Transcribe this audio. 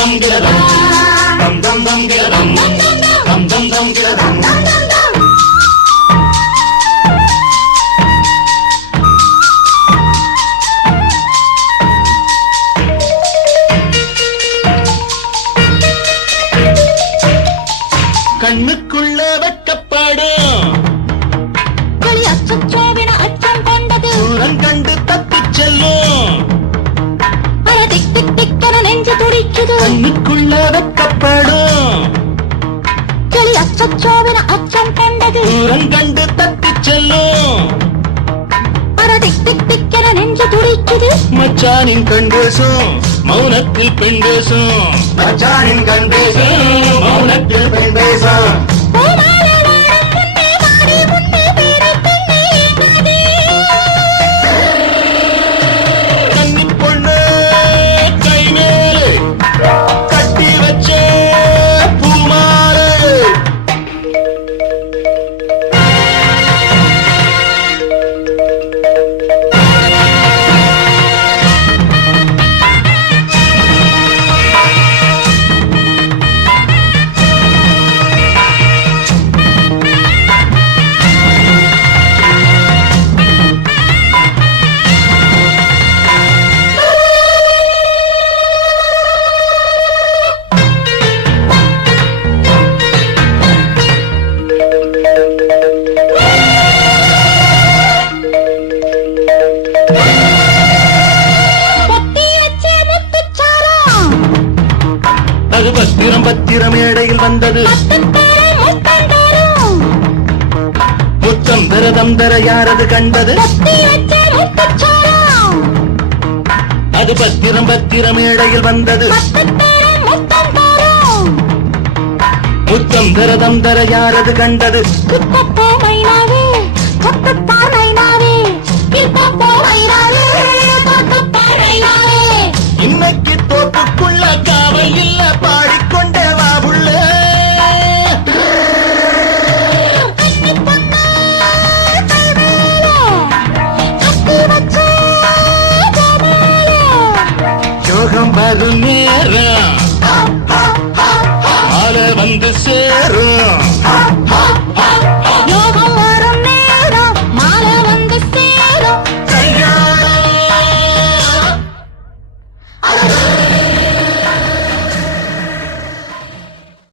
dum get a dum dum dum get a dum dum dum get a dum. கண்ணுக்குள்ள வெட்டப்பாடும் களி அச்சோவின அச்சம் கொண்டது தூரம் கண்டு தப்பிச் செல்லும் அட திக் திக் திக்கென நெஞ்சு துடிக்குது கண்ணுக்குள்ள வெட்டப்பாடும் களி அச்சோவின அச்சம் கொண்டது தூரம் கண்டு தப்பிச் செல்லும் அட திக் திக் திக்கென நெஞ்சு துடிக்குது மச்சானின் கண் பேசும் மௌனத்தில் பெண் பேசும் மச்சானின் கண் பேசும் மௌனத்தில் பெண் பேசும் பூமாலை வாழும் முன்னே வாடி முன்னே பேரை பெண்ணே ஏங்காதே கன்னிப் பொண்ணு கை மேலே கட்டி வச்ச பூமாலை அது பத்திரம் பத்திரம் மேடையில் வந்தது முத்தம் தரதம் தர யாரது கண்டது அது பத்திரம் பத்திரம் மேடையில் வந்தது முத்தம் தரதம் தர யாரது கண்டது இன்னைக்கு தோப்புக்குள்ள காவல் இல்ல பாடிக்கொண்டே வா புள்ள யோகம் வரும் நேரம் மாலை வந்து சேரும்